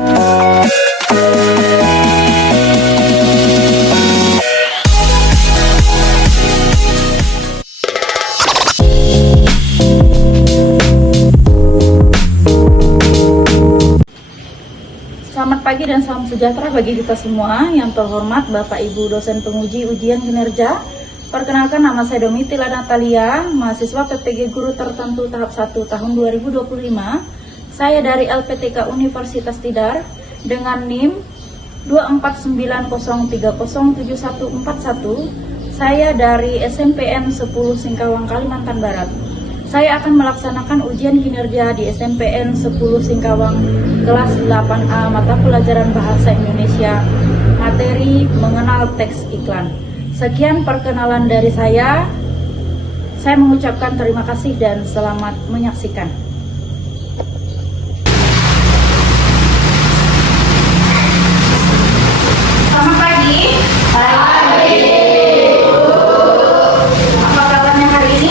Selamat pagi dan salam sejahtera bagi kita semua. Yang terhormat Bapak Ibu dosen penguji ujian kinerja. Perkenalkan, nama saya Domitila Natalia, mahasiswa PPG Guru Tertentu tahap 1 tahun 2025. Saya dari LPTK Universitas Tidar dengan NIM 24903074141. Saya dari SMPN 10 Singkawang, Kalimantan Barat. Saya akan melaksanakan ujian kinerja di SMPN 10 Singkawang kelas 8A mata pelajaran Bahasa Indonesia, materi mengenal teks iklan. Sekian perkenalan dari saya. Saya mengucapkan terima kasih dan selamat menyaksikan. Selamat pagi. Pagi. Apa kabarnya hari ini?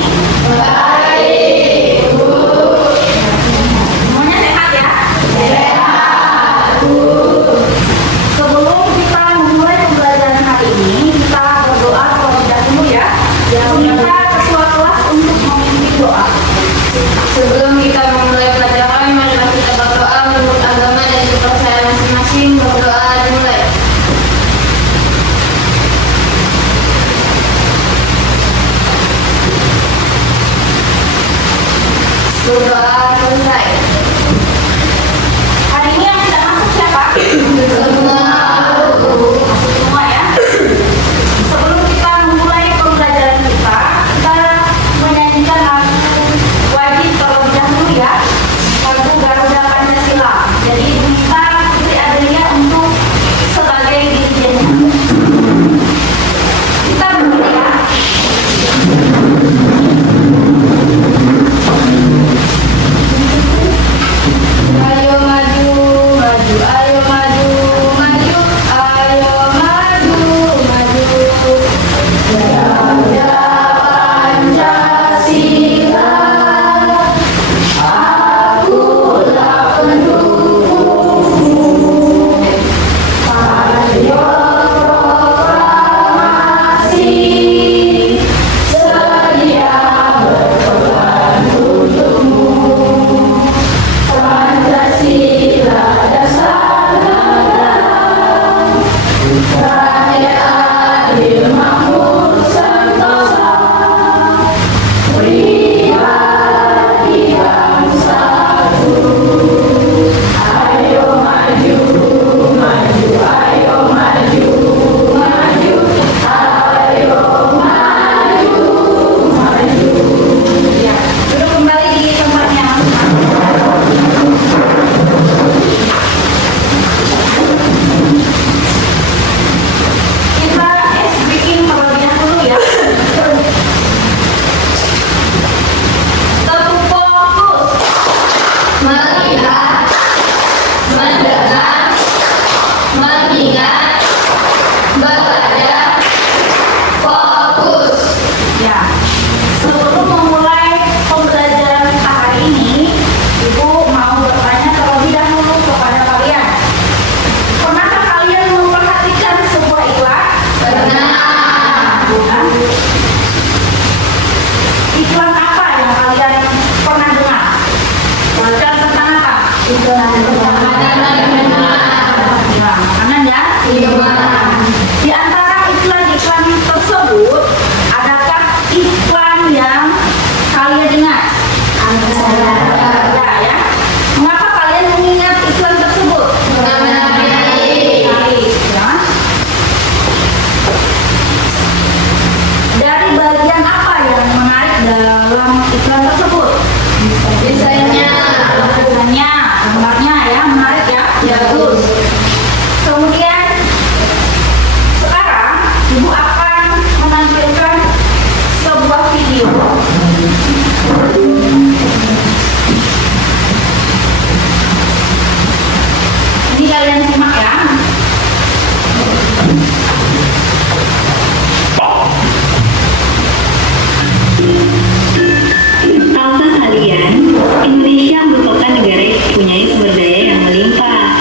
Sebelum kita memulai pelajaran, marilah kita berdoa menurut agama dan kepercayaan masing-masing. Berdoa dimulai. Berdoa selesai. Hari ini yang tidak masuk siapa? Semua. Masuk semua ya. Sebelum kita memulai pembelajaran kita menyanyikan lagu wajib terlebih dahulu ya, lagu Garuda Pancasila. Jadi kita Putri Adelia untuk sebagai dirijennya. Kita berdua ya. Ayo maju, maju, ayo maju, maju, ayo maju, maju. Garuda Pancasila, akulah pendukungmu. Ayo proklamasi, sedia berkorban untukmu. Pancasila dasar negara, rakyat adil makmur sentosa, pribadi bangsaku. Ayo maju, maju, ayo maju, maju, ayo maju, maju. Ya, duduk kembali di tempatnya masing-masing. Kita bikin terlebih dahulu ya. Tetap fokus. Melihat, mendengar, mengingat, belajar, fokus. Ya, sebelum memulai pembelajaran kita hari ini, Ibu mau bertanya terlebih dahulu kepada kalian. Pernahkah kalian memperhatikan sebuah iklan? Pernah. Bukan? Iklan apa yang kalian pernah dengar? Iklan tentang apa? Makanan dan minuman. Ya, makanan ya? Minuman. Di antara iklan-iklan tersebut, adakah iklan yang kalian dengar? Ada ya. Mengapa kalian mengingat iklan tersebut? Karena menarik. Menarik, ya. Dari bagian apa yang menarik dalam iklan tersebut? Desainnya. Desainnya, gambarnya ya, menarik ya. Bagus. Kemudian sekarang Ibu akan menampilkan sebuah video. Ini kalian simak ya. Tahukah kalian, Indonesia merupakan negara yang mempunyai sumber daya yang melimpah.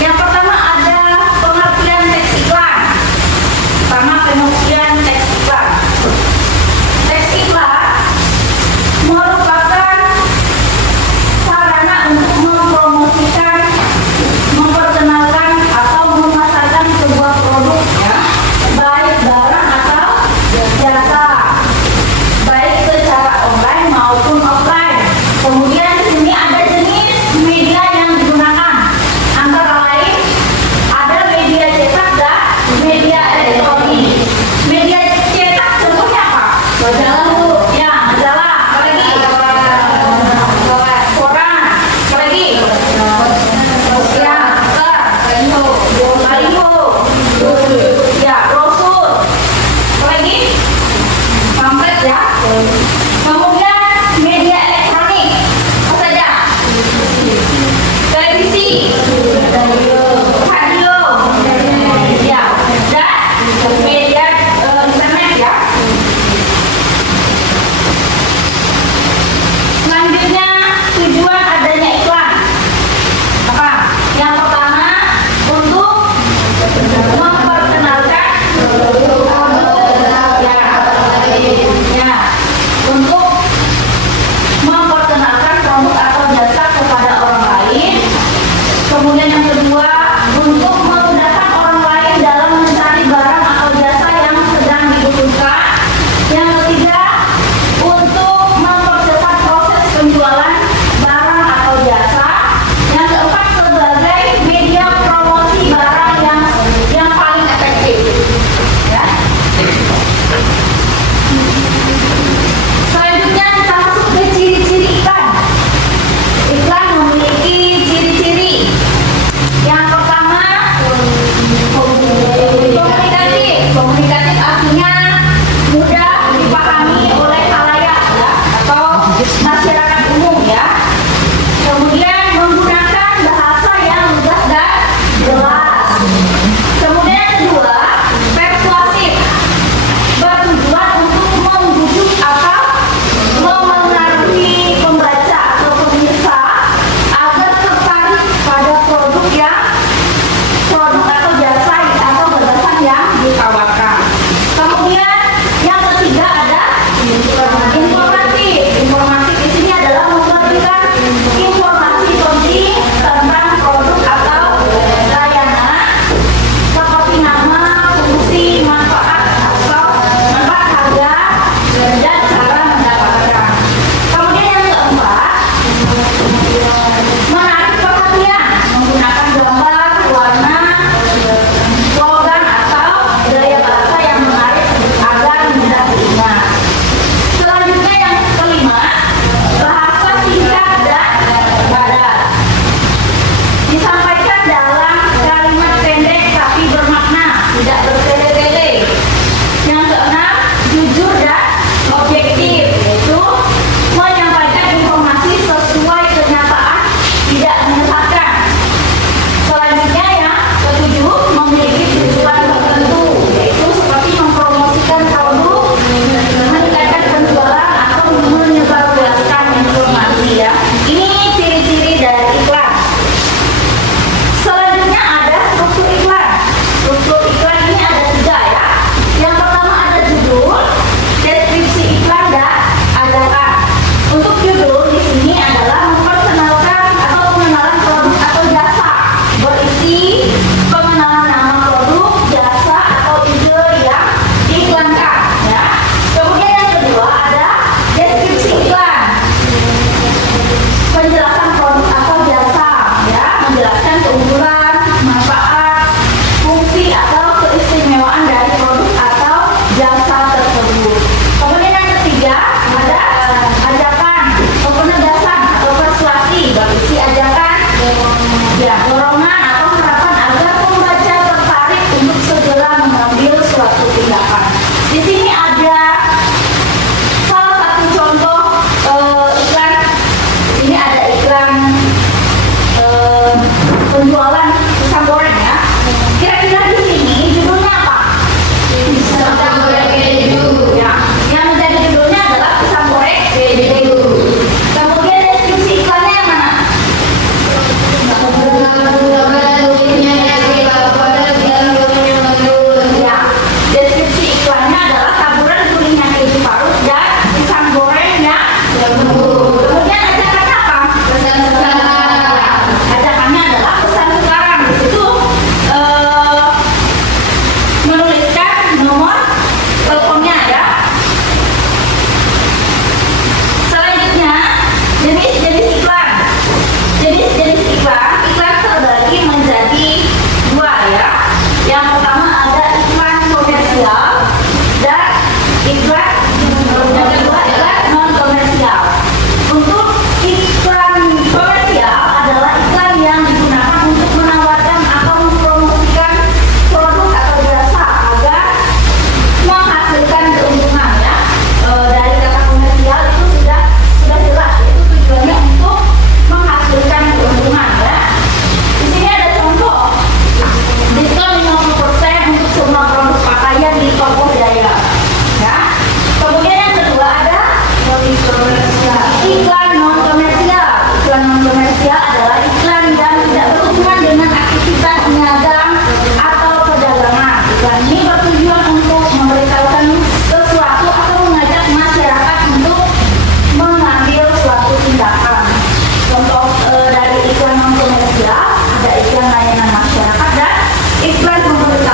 Yang pertama ada pengertian teks iklan. Pertama, pengertian teks iklan. Teks iklan merupakan sarana untuk mempromosikan, memperkenalkan atau memasarkan sebuah produk, ya, baik barang atau jasa, baik secara online maupun offline. Kemudian di sini ada jenis media yang digunakan,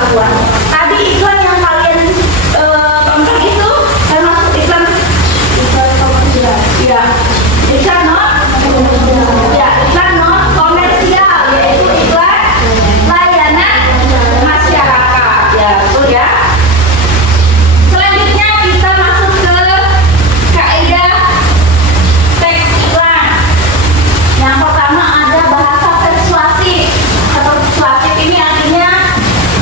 pengetahuan. Tadi iklan yang kalian tonton itu termasuk iklan komersial. Ya, iklan non komersial, yaitu iklan layanan masyarakat. Ya, betul ya. Selanjutnya kita masuk ke kaidah teks iklan. Yang pertama ada bahasa persuasif. Persuasif ini artinya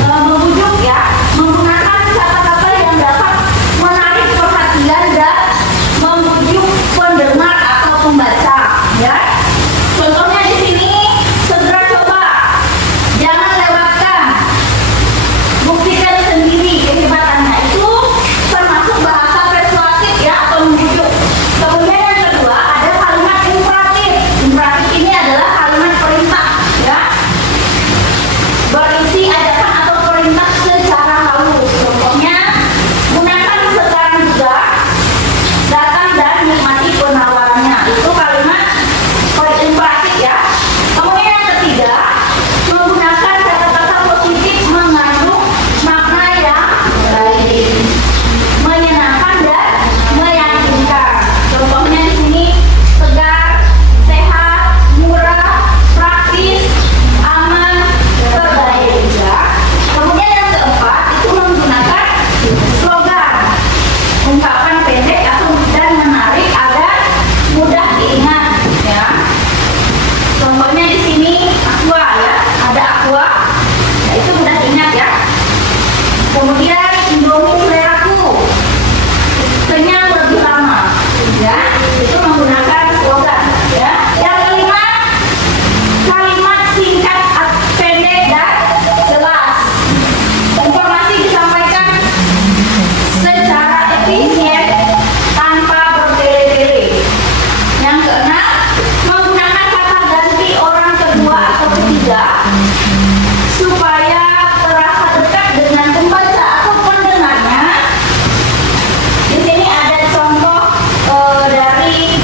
membujuk ya, menggunakan kata-kata yang dapat menarik perhatian dan membujuk pendengar atau pembaca ya. Contohnya di sini, segera coba, jangan lewatkan, buktikan sendiri kehebatannya, itu termasuk bahasa persuasif ya atau membujuk. Kemudian yang kedua ada kalimat imperatif. Imperatif ini adalah kalimat perintah ya, berisi ajakan atau perintah secara halus. Contohnya, gunakan sekarang juga, datang dan nikmati penawarannya. Itu kalimat imperatif ya. Kemudian yang ketiga, menggunakan kata-kata positif mengandung makna yang baik, menyenangkan dan meyakinkan. Contohnya di sini, segar, sehat, murah, praktis, aman, terbaik ya. Kemudian yang keempat itu menggunakan slogan, ungkapan pendek atau dan menarik agar mudah diingat ya. Contohnya di sini aqua ya, ada aqua, ya, itu mudah diingat ya. Kemudian Indomie seleraku, kenyang lebih lama ya, itu menggunakan slogan ya. Yang kelima, kalimat singkat, pendek dan jelas. Informasi disampaikan secara efisien tanpa bertele-tele. Yang keenam, menggunakan kata ganti orang kedua atau ketiga supaya terasa dekat dengan pembaca atau pendengarnya. Di sini ada contoh dari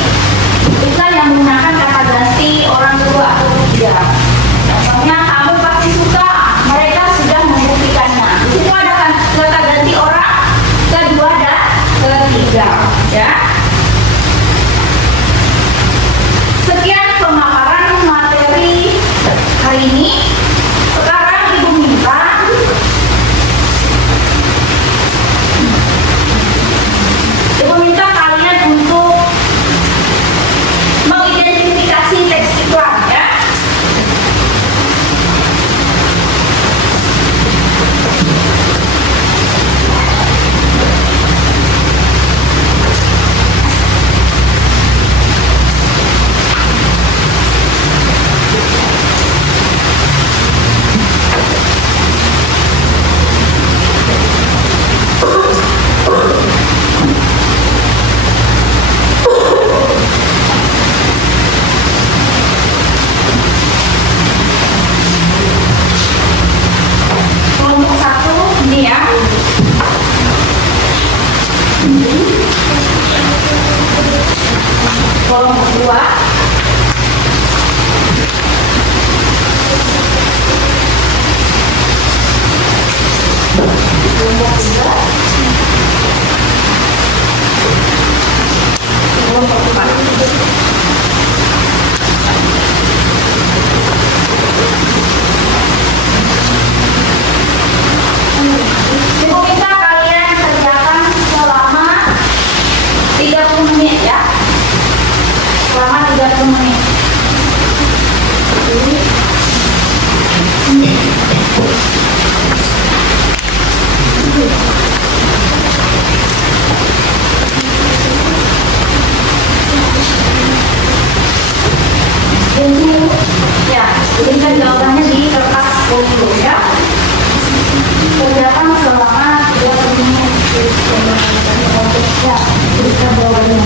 iklan yang menggunakan kata ganti orang kedua atau ketiga. Contohnya, kamu pasti suka, mereka sudah membuktikannya. Di situ ada kata ganti orang kedua dan ketiga ya. Sekian pemaparan materi hari ini. Sekarang Ibu minta kalian untuk mengidentifikasi teks iklan ya. Kelompok satu ini ya. Kelompok dua. Kelompok tiga. Kelompok empat. Ibu minta kalian kerjakan selama 30 menit ya. Selama 30 menit. Ini ya, tuliskan jawabannya di kertas folio ya. Kerjakan selama 30 menit. Ya, tuliskan jawabannya.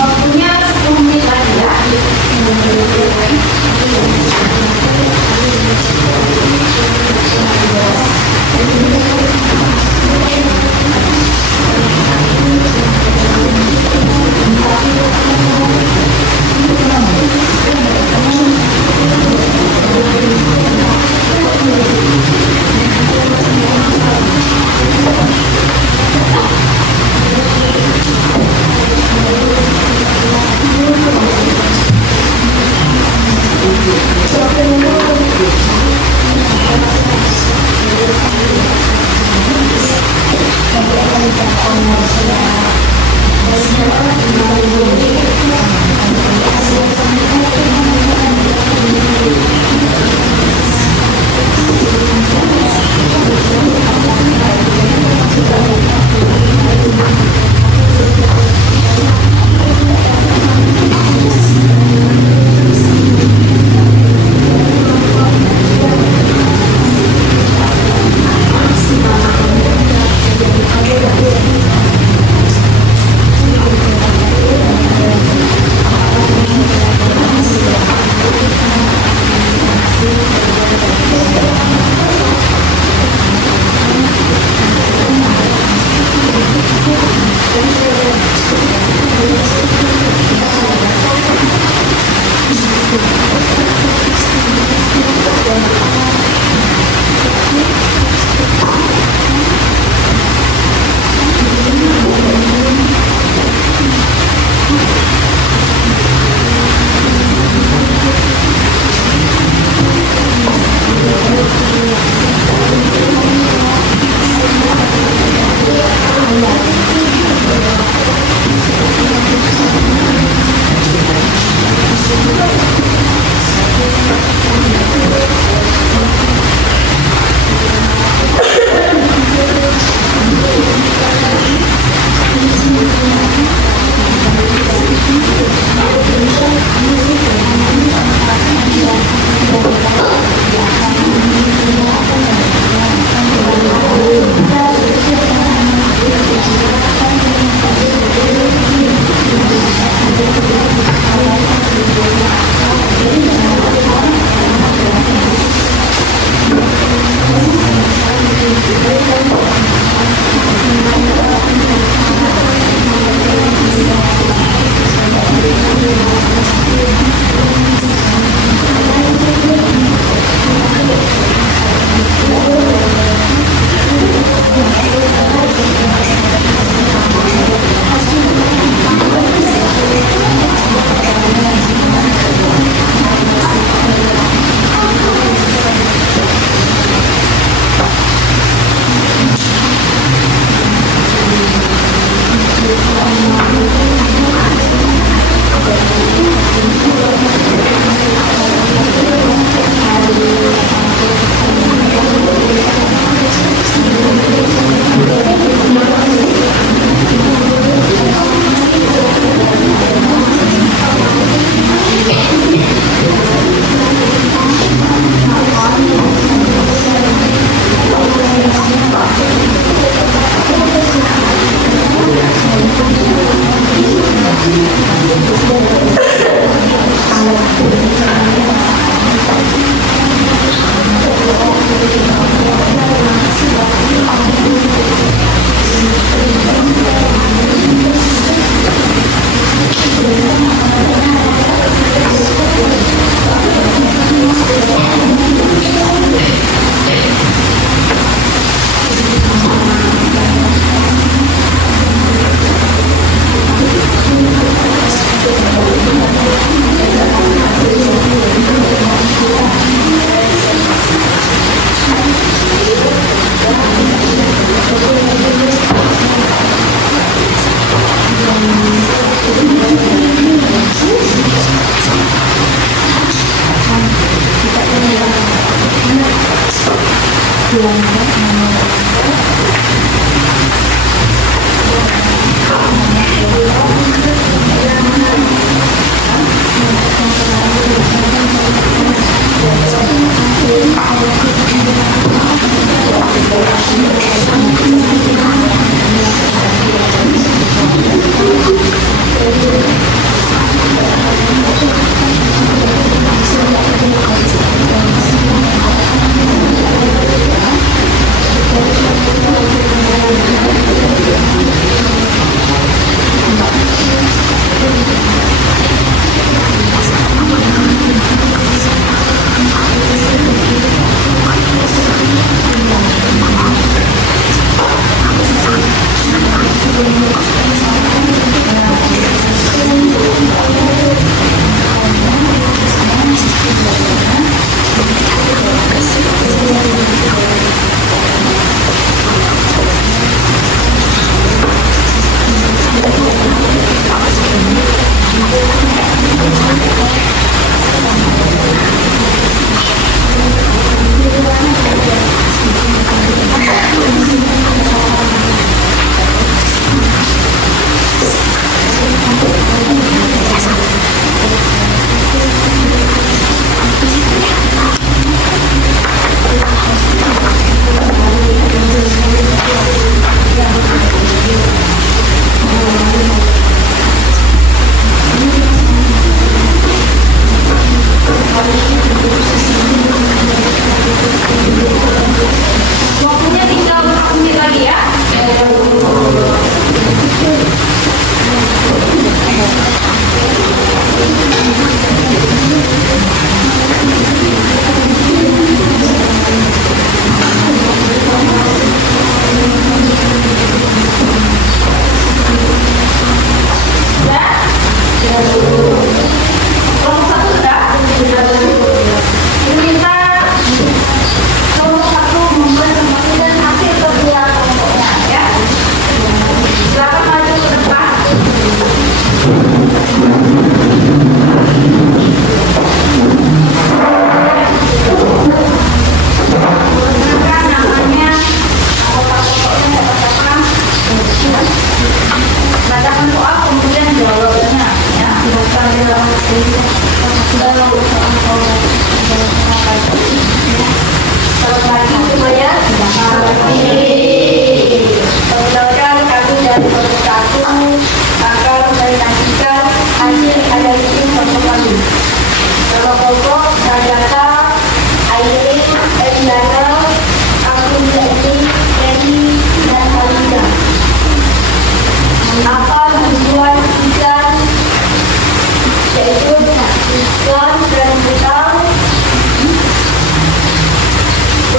Waktunya 10 menit lagi ya.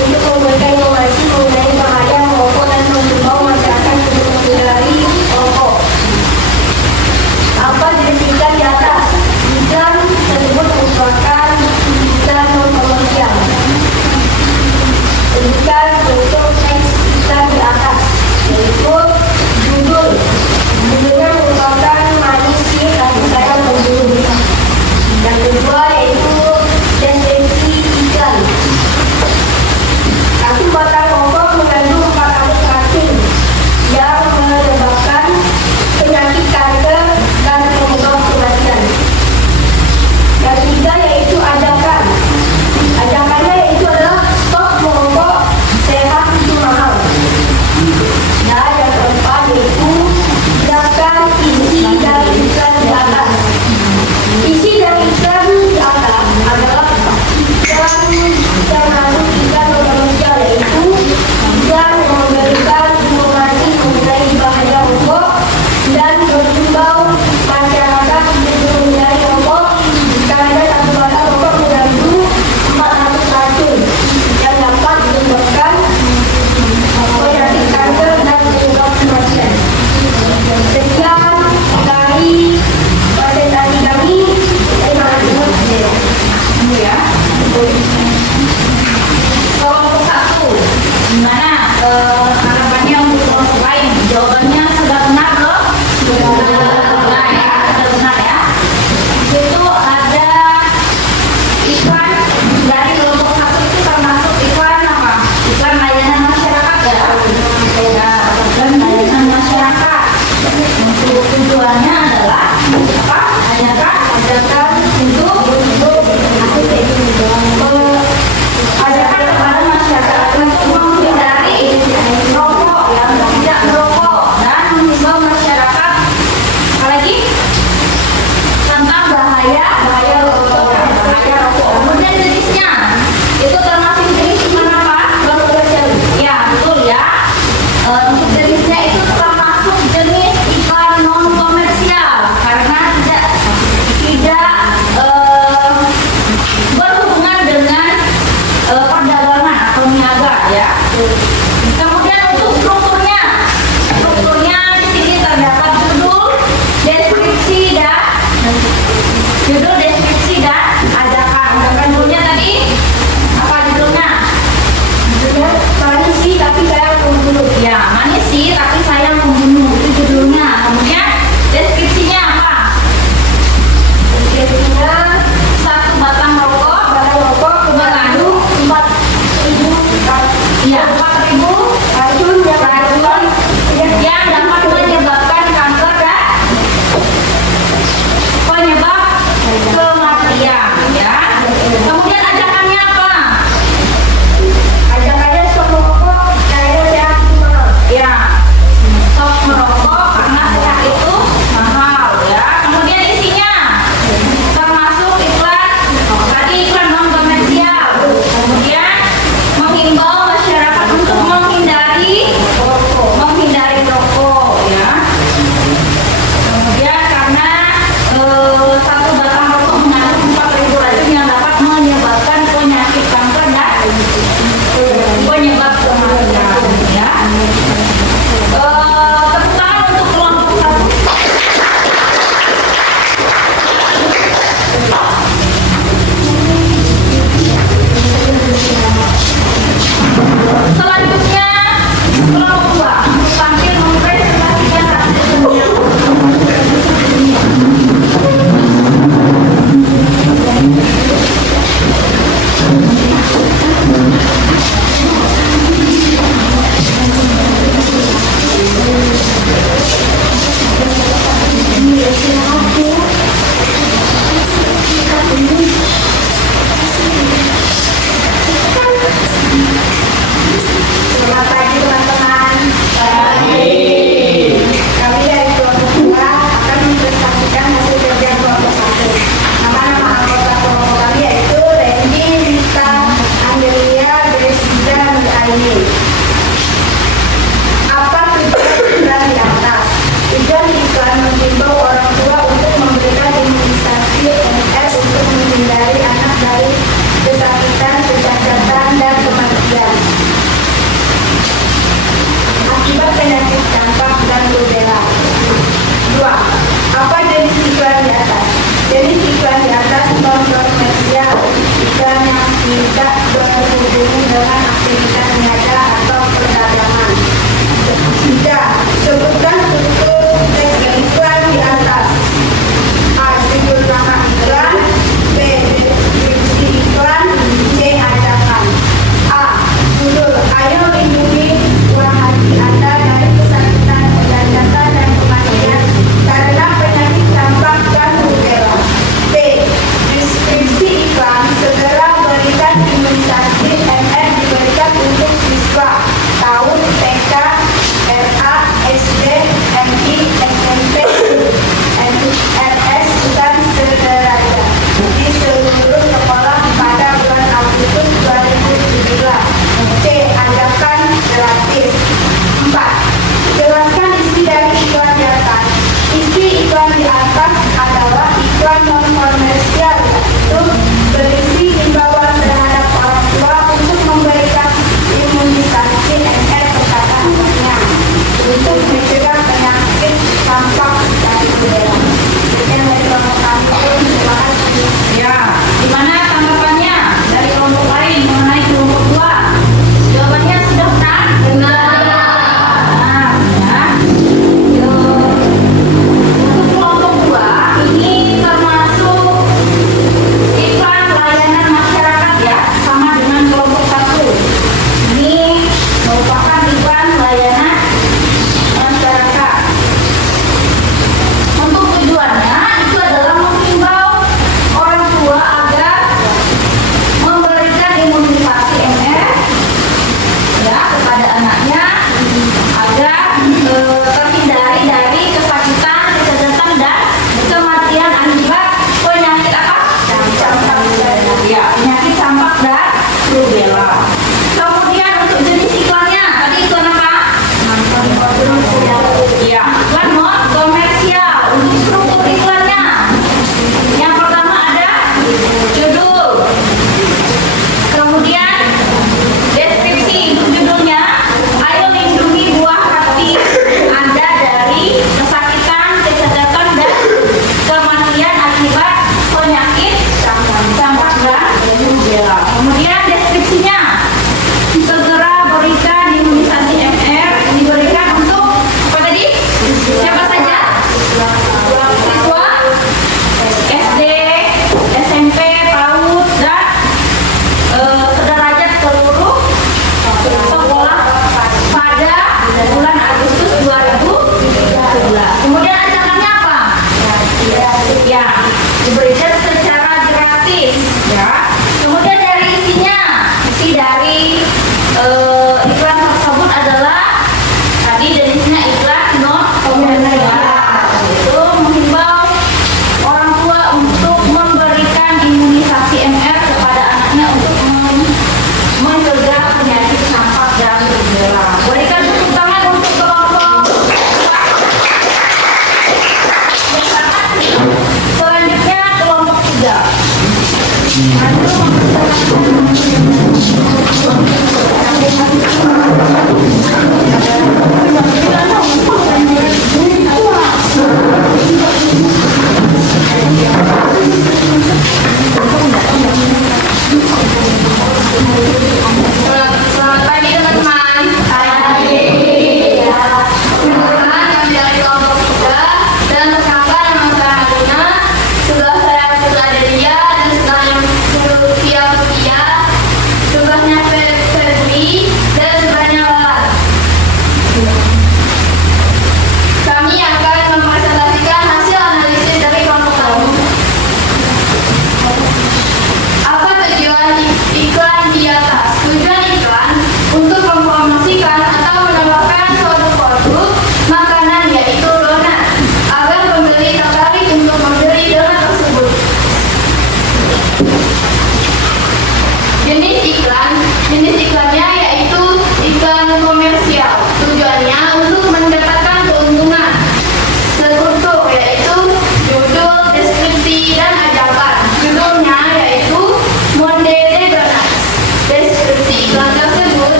Untuk memberikan informasi mengenai bahaya merokok dan mengimbau masyarakat untuk menghindari benar belum? Benar ya, sudah benar ya. Itu ada iklan dari kelompok satu itu termasuk iklan apa? Iklan layanan masyarakat ya. Ya, iklan layanan masyarakat. Untuk tujuannya adalah apa? Ajarkan ajarkan kepada masyarakat untuk menghindari rokok, tidak merokok, dan mengimbau masyarakat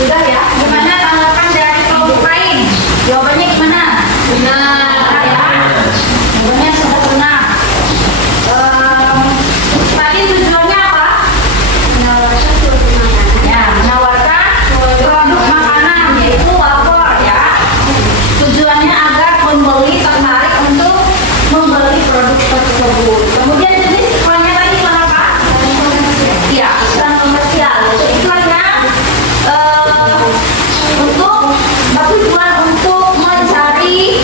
Sudah ya. Gimana tanggapan dari kelompok lain? Jawabannya gimana? Benar. Ya. Jawabannya sempurna. Tadi tujuannya apa? Menawarkan suatu makanan. Ya, menawarkan produk makanan yaitu wafer ya. Tujuannya agar pembeli tertarik untuk membeli produk tersebut. Kemudian jenis iklannya tadi apa? Ya, iklan komersial. Yaitu iklannya untuk bertujuan untuk mencari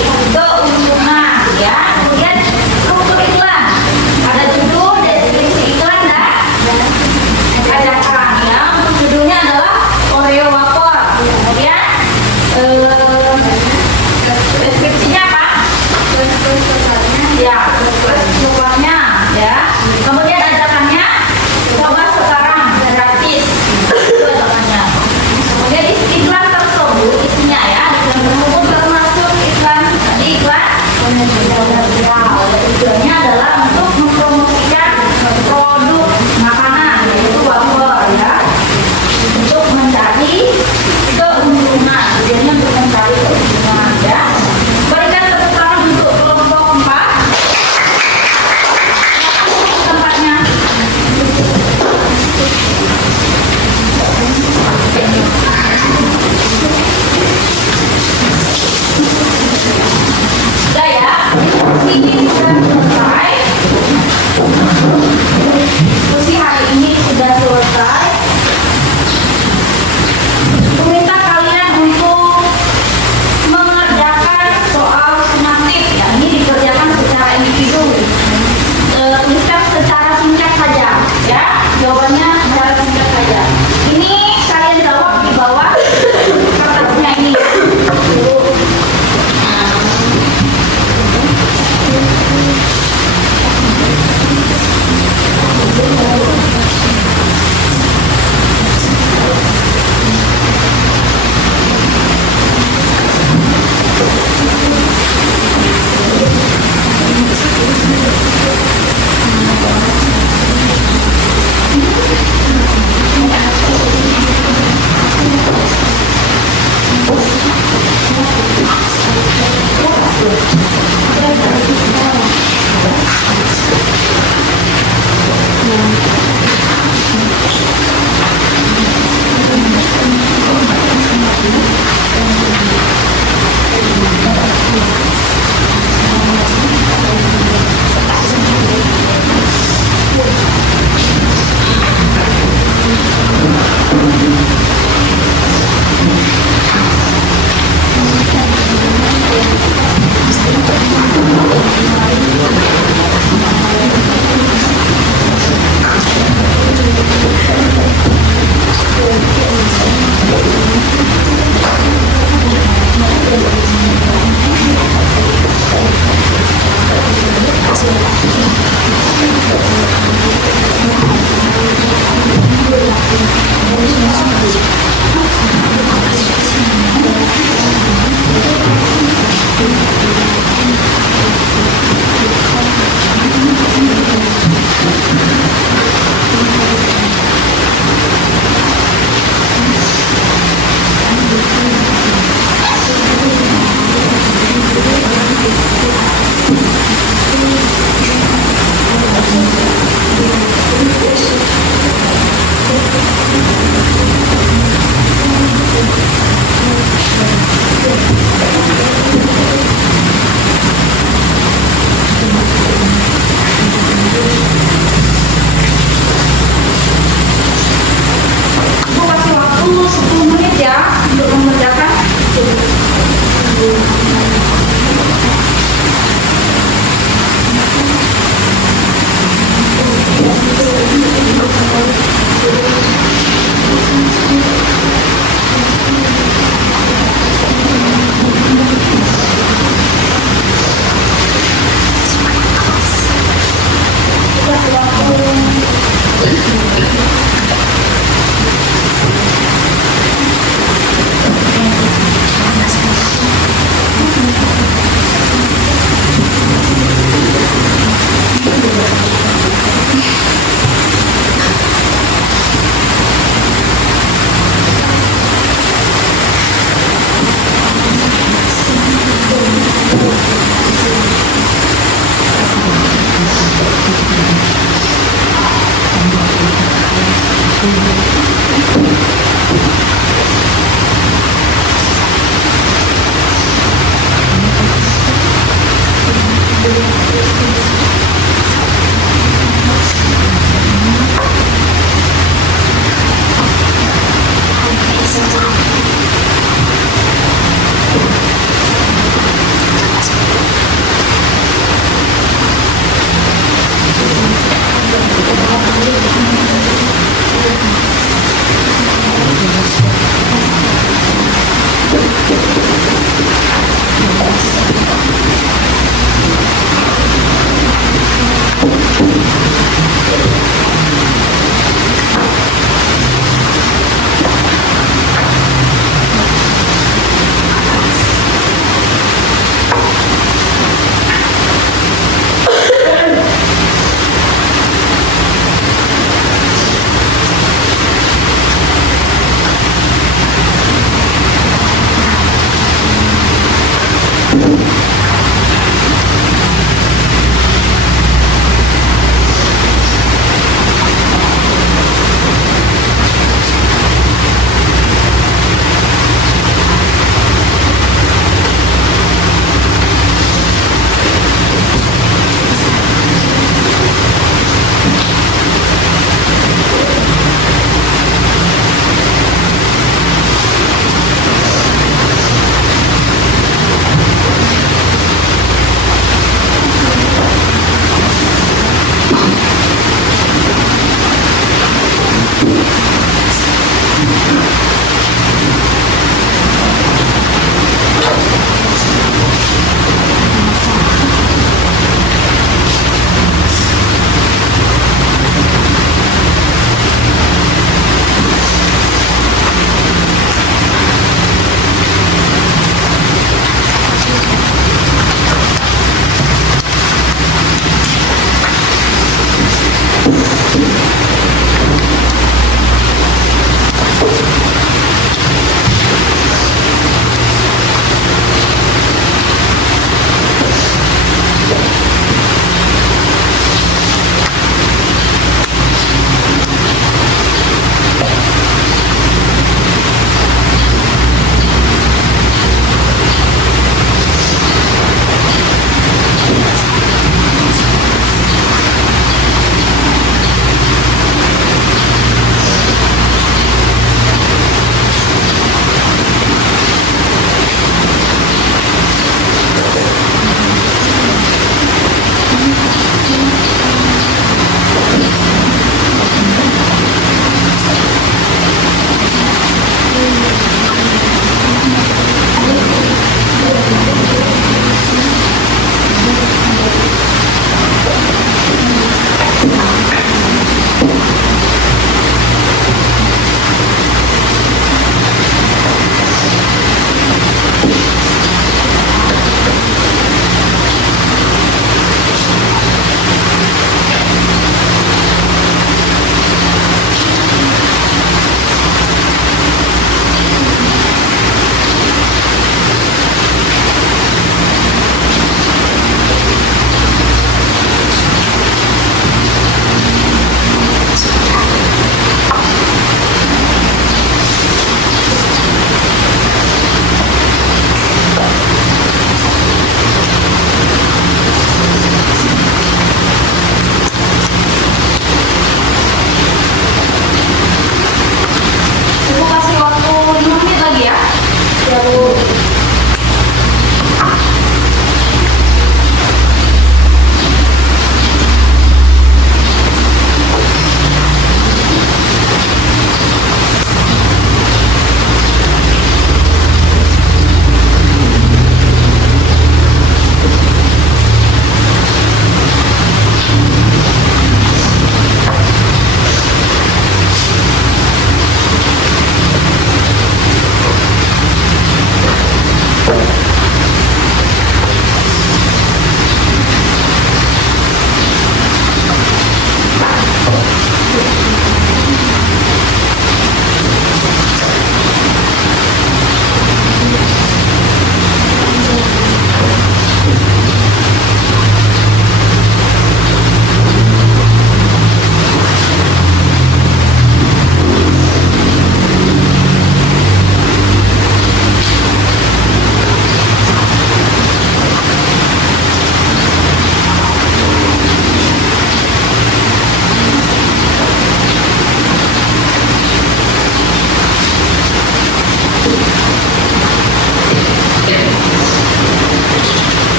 Bu.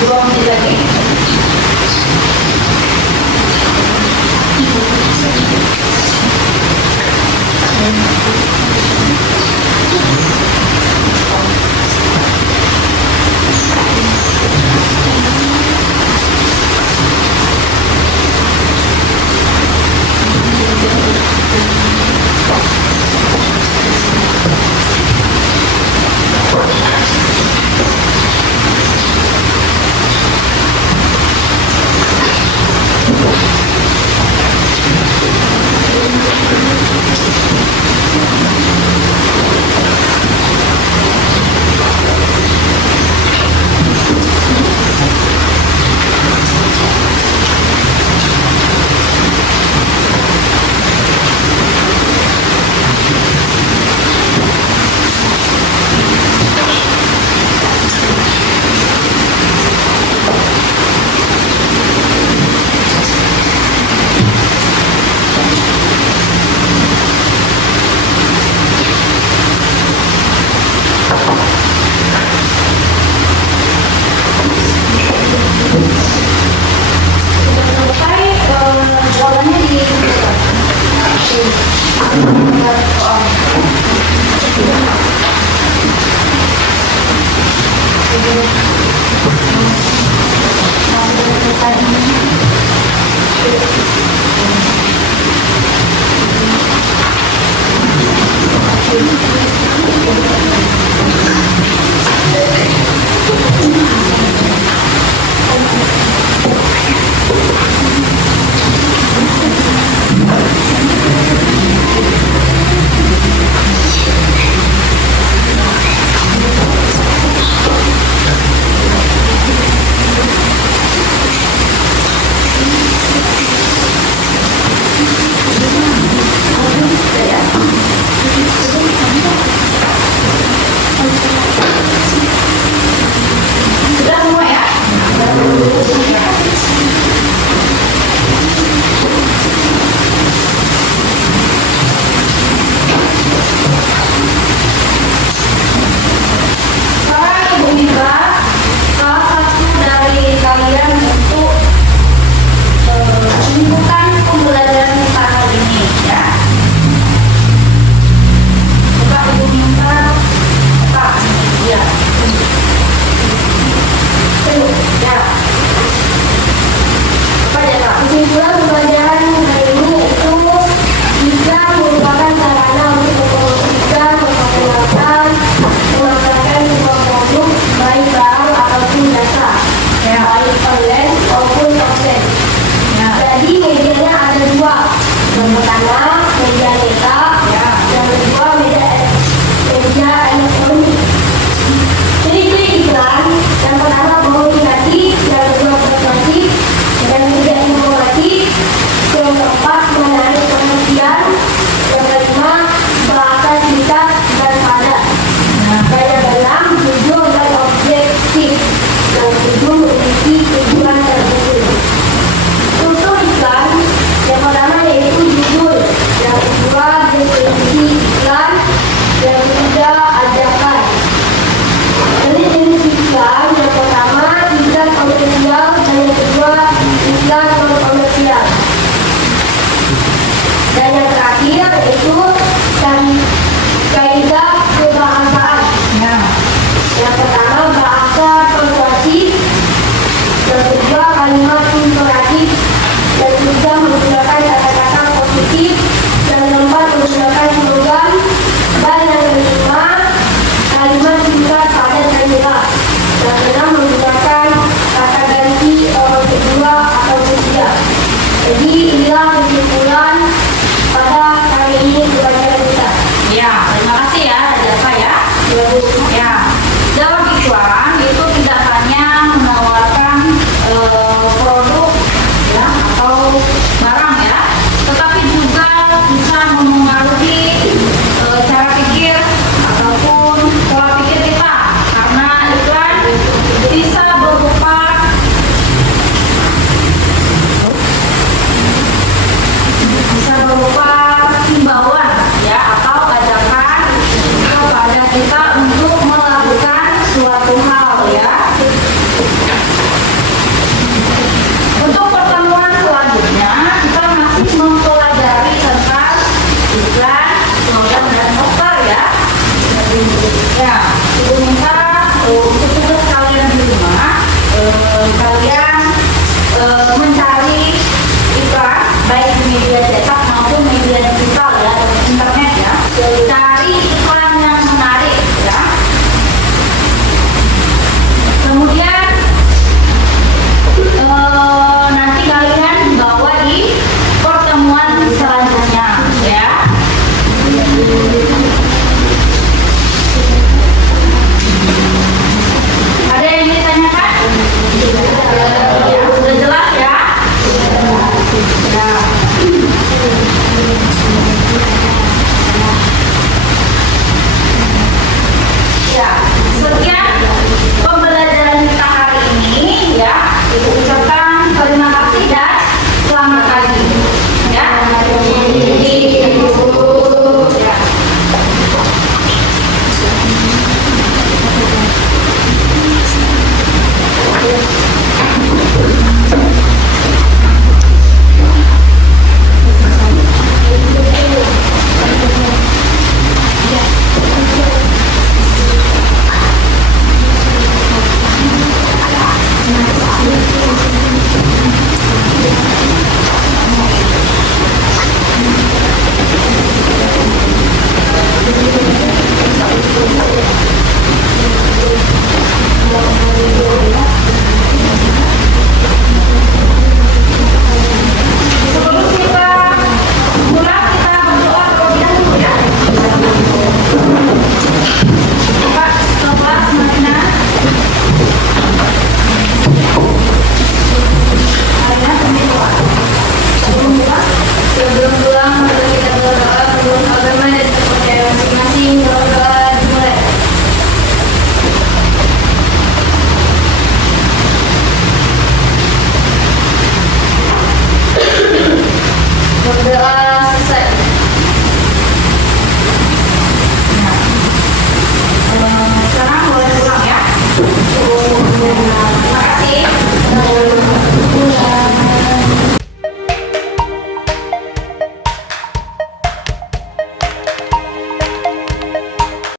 Buang di lagi. itu memiliki tujuan tertentu. Untuk iklan, yang pertama yaitu judul, yang kedua definisi iklan, yang ketiga ajakan. Jenis iklan yang pertama iklan komersial dan yang kedua iklan non komersial. Dan yang terakhir yaitu kaidah kebahasaan. Yang pertama bahasa persuasif, yang kedua kalimat imperatif, yang ketiga menggunakan kata-kata positif, yang keempat menggunakan slogan, dan yang kelima kalimat singkat padat dan jelas. Yang keenam menggunakan kata ganti orang kedua atau ketiga. Jadi inilah kesimpulan pada kali ini pelajaran kita. Ya, terima kasih ya, Rajafa ya. Ya, Bu. Ya, dalam iklan itu tidak hanya menawarkan produk ya atau barang ya, tetapi juga bisa memengaruhi cara pikir ataupun pola pikir kita, karena iklan bisa berupa himbauan ya atau ajakan kepada kita untuk melakukan suatu hal ya. Untuk pertemuan selanjutnya kita masih mempelajari tentang iklan, slogan dan poster ya. Ya.